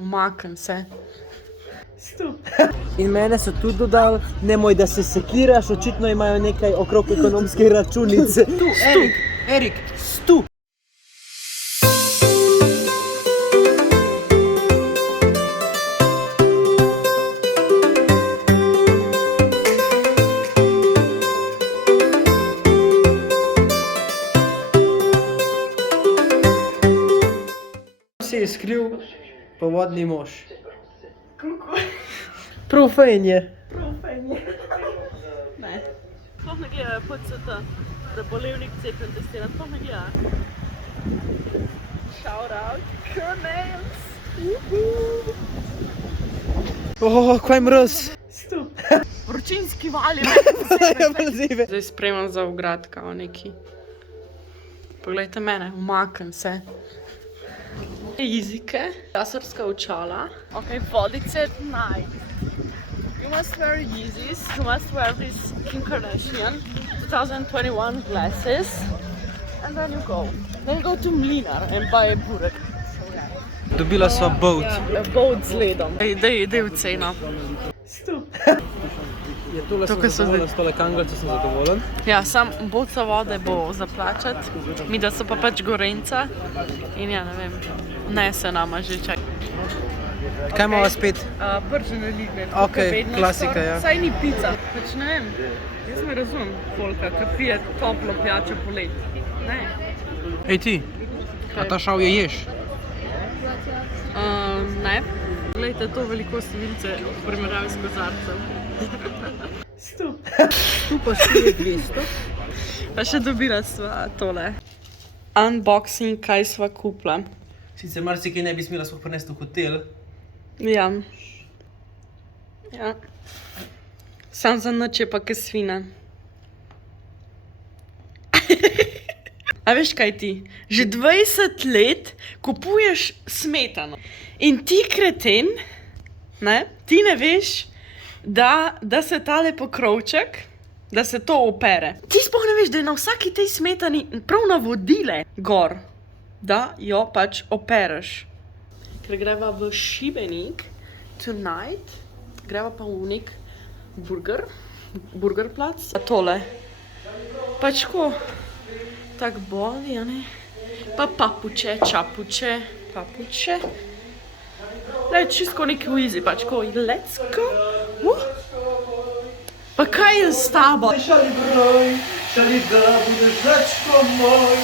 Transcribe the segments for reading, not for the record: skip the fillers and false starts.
Umaknem se. Stup. In mene so tudi dodali, nemoj da se sekiraš, očitno imajo nekaj okrog ekonomske računice. Erik, stu! Se je skril povodni mož. Profejn je. Ne. Sploh ne gledajo PCT, da bolevnik cepljen testiran, sploh ne gledajo. Shout out, Cornels! Kaj mroz. Stup. Vročinski val je Plazive. Zdaj spremam za ograd kao neki. Poglejte mene, umaknem se. Jezike, laserska očala. Ok, vodice at night. You must wear Yeezys, you must wear this Kim Kardashian 2021 glasses. And then you go. Then you go to Mlinar and buy a burek. Dobila sva boat. Boat z ledom. Dej v ceno. Stup. Je tole sem zadovoljen, s tole kangalce sem zadovoljen. Ja, sam boca vode bo zaplačat. Mi da so pa pač Gorenca. In ja, ne vem, nese nama že čak. Kaj imamo spet? Pržene ligne. Ok, klasika, ja. Saj ni pica. Pač ne vem, jaz ne razumem folka, ki pije toplo pijačo poleti. Ne. Ej ti, a ta šal je ješ? Ne. Glejte to velikost vince v primerjavi s kozarcem. Stup. Tu pa še je 200. Pa še dobila sva tole. Unboxing, kaj sva kupila. Sicer marsikaj ne bi smela sploh prinesti v hotel. Ja. Ja. Sam za noč je pa kaj svina. A veš kaj ti? Že 20 let kupuješ smetano. In ti kreten, ne, ti ne veš, da se tale pokrovček, da se to opere. Ti sploh ne veš, da je na vsaki tej smetani prav navodile gor, da jo pač opereš. Ker greva v Šibenik tonight, greva pa v nek burgerplac. A tole, pač ko, tak boli, a ne? Pa papuče, čapuče, papuče. Lej, čisto neki v easy, pač ko, let's go. Pa kaj je s tabo? Šali broj, šali da budeš večko moj.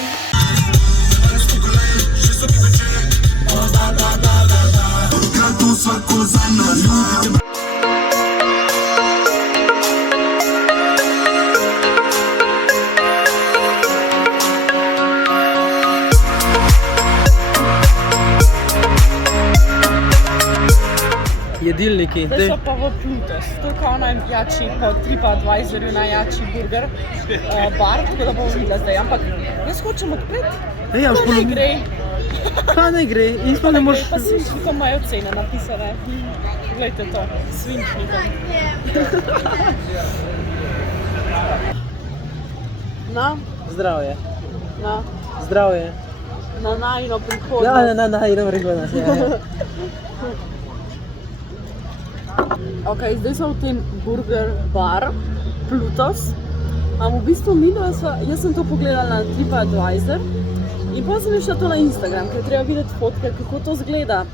Jedilniki. Zdaj so pa v Plutos. To je kao najjači, po TripAdvisorju najjači burger bar, tako da bomo videla zdaj. Ampak jaz hočem odpreti. Ja, To ne gre. Kaj ne gre? In sploh ne moreš... Pa svinčnikom imajo cene napisane. Glejte to, svinčnikom. Na, Zdravje. na, Zdravje. na najino prihodnost. Ja, idem prihodnost. Ok, zdaj smo v tem burger bar, Plutos. V bistvu jaz sem to pogledala na TripAdvisor in potem sem šla to na Instagram, ker je treba videti fotke, kako to zgleda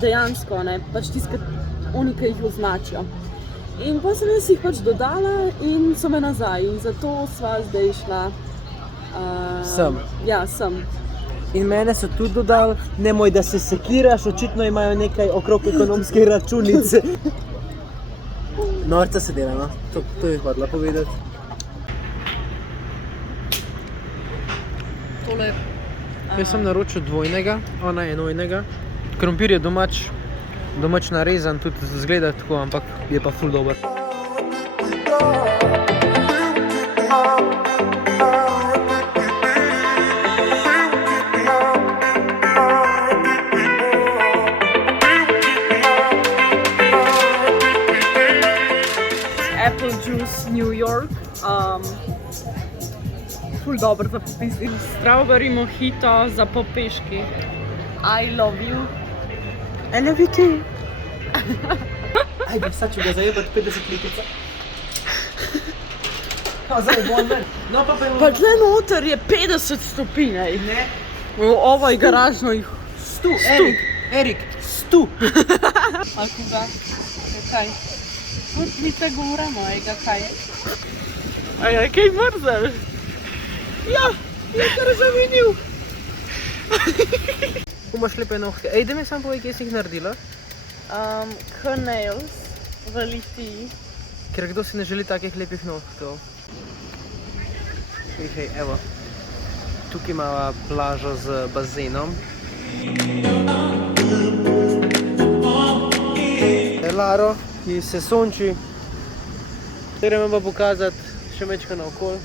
dejansko, ne, pač tisti, oni, ki jih označijo. In potem sem jaz jih pač dodala in so me nazaj in zato sva zdaj šla Sem. Ja, sem. In mene so tudi dodali, nemoj da se sekiraš, očitno imajo nekaj okrog ekonomske računice. Norca se dela, no? To je hvatla povedati. Tole Jaz sem naročil dvojnega, ona enojnega. Krompir je domač narezan, tudi zgleda tako, ampak je pa ful dober. Apple Juice New York. Ful dobro za popiti. Strawberry mojito za po peški. I love you. I love you too. Ajde, sad ću ga zajebati 50 lipica. Kao zdaj bo on ven. No pa Pa tle noter je 50 stopinj, ej. Ne. V ovoj garažnoj. Stu, Erik, stu. A koga? Kaj? Kot mi te govorimo, ega kaj? Aj, kaj mrzeš? Ja, je kar zamenil. Imaš lepe nohte. Ej, da mi sam povej, kje si jih naredila? Nails v Litiji. Ker kdo si ne želi takih lepih nohtov? Hej, evo. Tukaj imamo plažo z bazenom. Laro, ki se sonči. Gremo pa pokazati še mečka naokoli.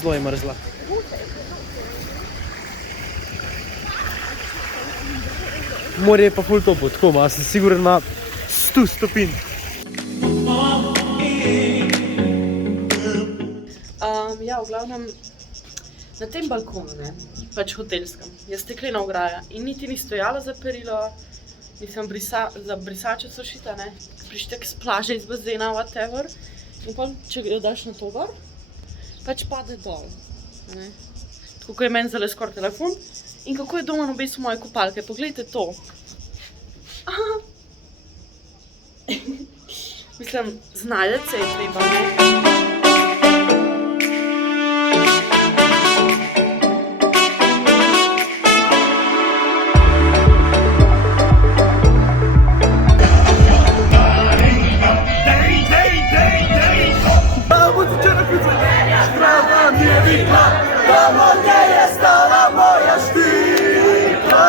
Zelo je mrzla. Morje je pa ful topo, tako ima, sem siguren ima 100 stopinj. Ja, v glavnem, na tem balkonu, ne, pač hotelskem, je steklena ograja in niti ni stojala za perilo, mislim, za brisače sušita, ne, prištek s plaže, iz bazena, whatever, in pa, če jo daš na to gor, pač pade dol, ne, tako ko je meni zale skoraj telefon in kako je doma obesil moje kopalke, poglejte to. Aha. Mislim, znajdet se je treba, ne. Tamo gdje je stala moja štika.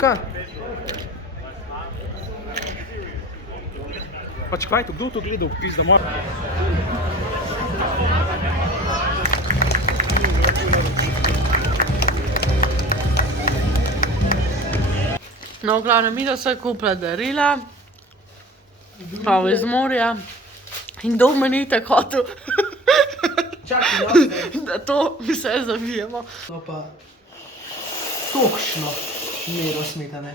Kaj? Pač kaj to, kdo to gledal, pizda mora? No, v glavnem, mi da sva kupila darila, pa iz morja in doma ni tako hotel, Čakaj, da to vse zavijemo. no pa tokšno mero smetane.